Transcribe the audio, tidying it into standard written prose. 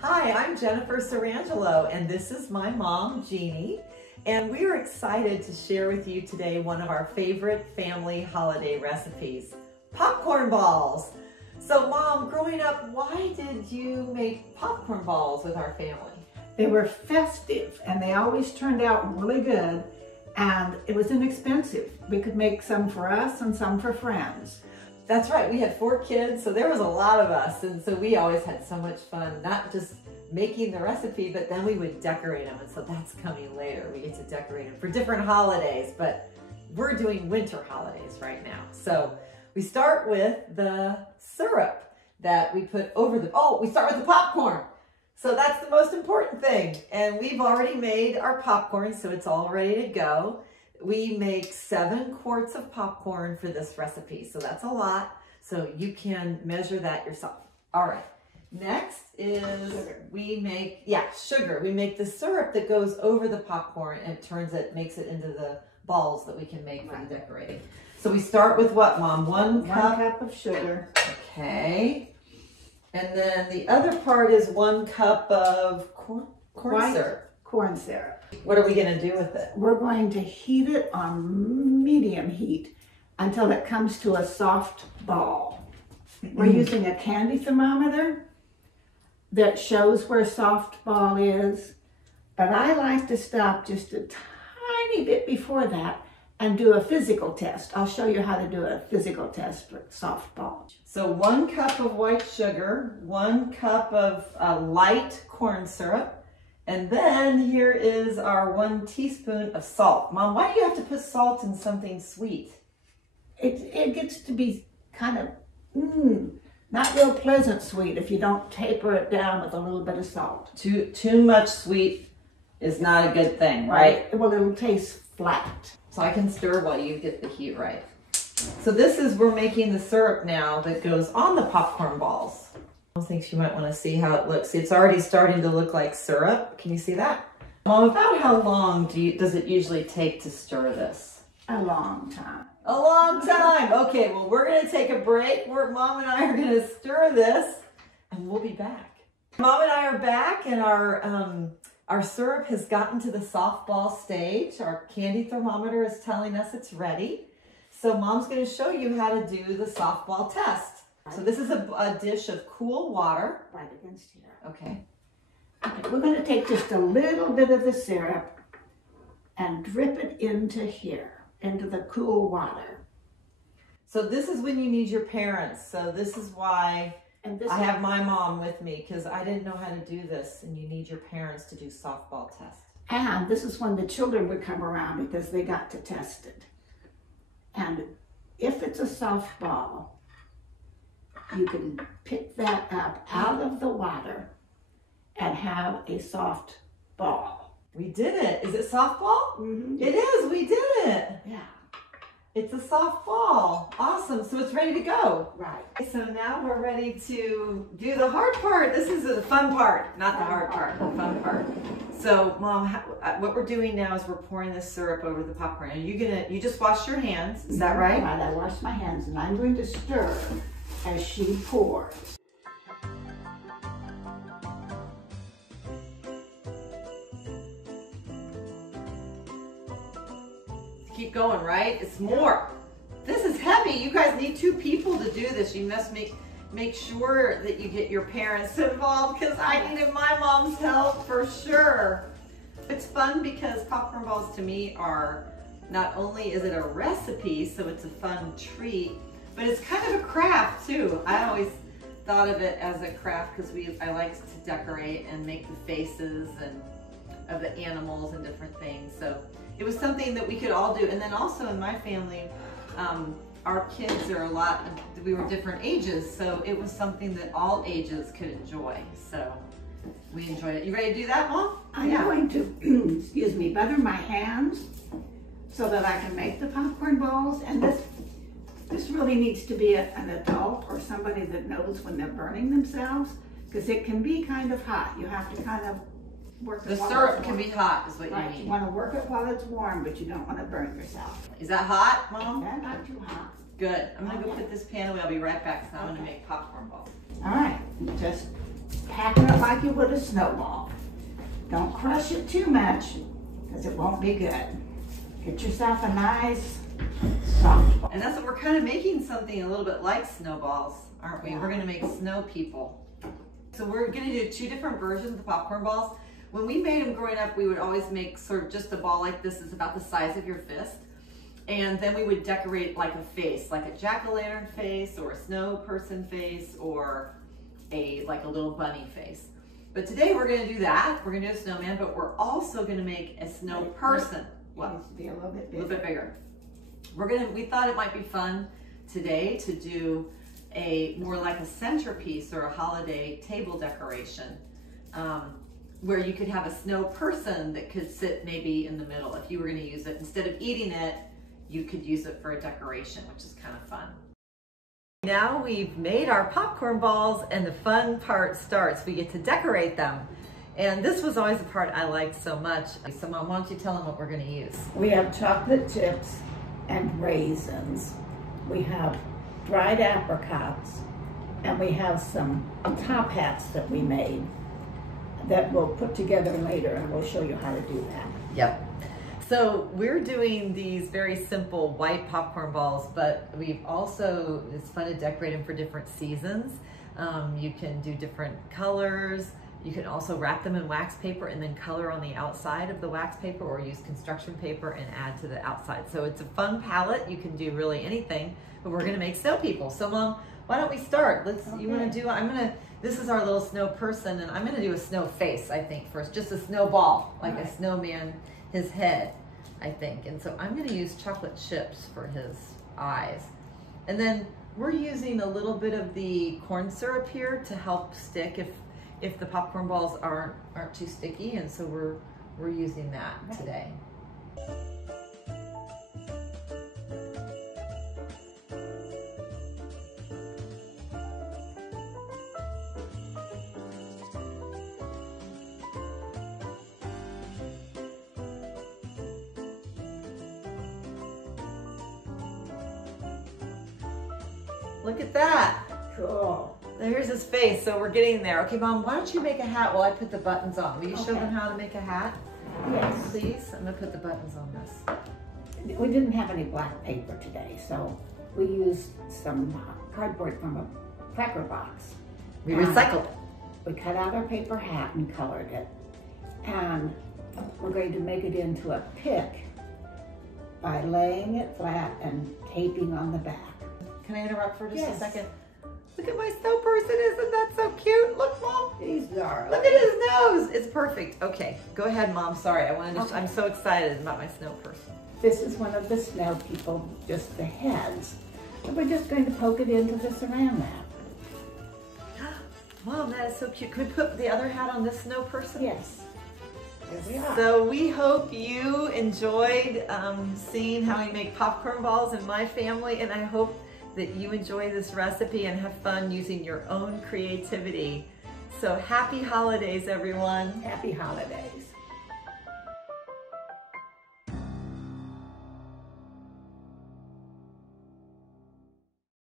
Hi, I'm Jennifer Sarangelo, and this is my mom, Jeannie, and we are excited to share with you today one of our favorite family holiday recipes, popcorn balls. So Mom, growing up, why did you make popcorn balls with our family? They were festive and they always turned out really good, and it was inexpensive. We could make some for us and some for friends. That's right, we had 4 kids, so there was a lot of us, and so we always had so much fun, not just making the recipe, but then we would decorate them, and so that's coming later. We get to decorate them for different holidays, but we're doing winter holidays right now. So we start with the syrup that we put over the, we start with the popcorn. So that's the most important thing. And we've already made our popcorn, so it's all ready to go. We make 7 quarts of popcorn for this recipe, so that's a lot. So you can measure that yourself. All right, next is we make, sugar. We make the syrup that goes over the popcorn and makes it into the balls that we can make for the decorating. So we start with what, Mom? One cup of sugar. Okay. And then the other part is 1 cup of corn syrup. Corn syrup. What are we going to do with it? We're going to heat it on medium heat until it comes to a soft ball. We're using a candy thermometer that shows where soft ball is, but I like to stop just a tiny bit before that and do a physical test. I'll show you how to do a physical test for soft ball. So 1 cup of white sugar, 1 cup of light corn syrup, and then here is our 1 teaspoon of salt. Mom, why do you have to put salt in something sweet? It gets to be kind of, not real pleasant sweet if you don't taper it down with a little bit of salt. Too much sweet is not a good thing, right? Well, it'll taste flat. So I can stir while you get the heat right. So this is, we're making the syrup now that goes on the popcorn balls. I think you might want to see how it looks. It's already starting to look like syrup. Can you see that? Mom, about how long does it usually take to stir this? A long time. A long time. Okay, well, we're going to take a break. Mom and I are going to stir this, and we'll be back. Mom and I are back, and our syrup has gotten to the softball stage. Our candy thermometer is telling us it's ready. So Mom's going to show you how to do the softball test. So this is a dish of cool water. Right against here. Okay. Okay, we're going to take just a little bit of the syrup and drip it into here, into the cool water. So this is when you need your parents. So this is why I have my mom with me, because I didn't know how to do this, and you need your parents to do softball tests. And this is when the children would come around because they got to test it. And if it's a softball, you can pick that up out of the water and have a soft ball. We did it. Is it softball? Mm-hmm. It is. We did it. Yeah. It's a soft ball. Awesome. So it's ready to go. Right. So now we're ready to do the hard part. This is the fun part, not the hard part, the fun part. So Mom, what we're doing now is we're pouring this syrup over the popcorn. And you just washed your hands. Is that right? Right. I washed my hands, and I'm going to stir as she pours. Keep going, right? It's more. This is heavy. You guys need 2 people to do this. You must make sure that you get your parents involved, because I needed my mom's help for sure. It's fun because popcorn balls to me are, not only is it a recipe, so it's a fun treat, but it's kind of a craft too. I always thought of it as a craft because I like to decorate and make the faces and of the animals and different things. So it was something that we could all do. And then also in my family, our kids are we were different ages, so it was something that all ages could enjoy. So we enjoyed it. You ready to do that, Mom? I'm going to, excuse me, butter my hands so that I can make the popcorn balls. And this really needs to be an adult or somebody that knows when they're burning themselves, because it can be kind of hot. You have to kind of work it. The syrup can be hot is what you mean. You want to work it while it's warm, but you don't want to burn yourself. Is that hot, Mom? Yeah, not too hot. Good. I'm going to go put this pan away. I'll be right back because I'm going to make popcorn balls. All right. Just pack it up like you would a snowball. Don't crush it too much because it won't be good. Get yourself a nice soft ball. And that's what we're kind of making, something a little bit like snowballs, aren't we? Yeah. We're going to make snow people. So we're going to do 2 different versions of the popcorn balls. When we made them growing up, we would always make sort of just a ball like this. It's about the size of your fist. And then we would decorate like a face, like a jack-o'-lantern face or a snow person face or like a little bunny face. But today we're going to do that. We're going to do a snowman, but we're also going to make a snow person. It needs to be a little bit A bigger. little bit bigger. We thought it might be fun today to do a more like a centerpiece or a holiday table decoration, where you could have a snow person that could sit maybe in the middle if you were going to use it. Instead of eating it, you could use it for a decoration, which is kind of fun. Now we've made our popcorn balls and the fun part starts. We get to decorate them. And this was always the part I liked so much. So Mom, why don't you tell them what we're going to use? We have chocolate chips and raisins. We have dried apricots, and we have some top hats that we made that we'll put together later, and we'll show you how to do that. Yep. So we're doing these very simple white popcorn balls, but we've also, it's fun to decorate them for different seasons. You can do different colors. You can also wrap them in wax paper and then color on the outside of the wax paper, or use construction paper and add to the outside. So it's a fun palette. You can do really anything, but we're gonna make snow people. So Mom, why don't we start? Okay. You wanna do, this is our little snow person, and I'm gonna do a snow face, I think, first. Just a snowball, like a snowman, his head, I think. And so I'm gonna use chocolate chips for his eyes. And then we're using a little bit of the corn syrup here to help stick if the popcorn balls aren't too sticky, and so we're using that today. Look at that. Cool. There's his face, so we're getting there. Okay, Mom, why don't you make a hat while I put the buttons on? Will you show them how to make a hat? Yes. Please? I'm gonna put the buttons on this. We didn't have any black paper today, so we used some cardboard from a cracker box. We recycled it. We cut out our paper hat and colored it. And we're going to make it into a pick by laying it flat and taping on the back. Can I interrupt for just a Yes. second? Look at my snow person, isn't that so cute? Look, Mom. He's darling. Look at his nose. It's perfect. Okay, go ahead, Mom. Sorry, Okay. I'm so excited about my snow person. This is one of the snow people, just the heads. And we're just going to poke it into the saran wrap. Mom, that is so cute. Can we put the other hat on this snow person? Yes. Here we are. So we hope you enjoyed seeing how we make popcorn balls in my family, and I hope that you enjoy this recipe and have fun using your own creativity. So happy holidays, everyone. Happy holidays.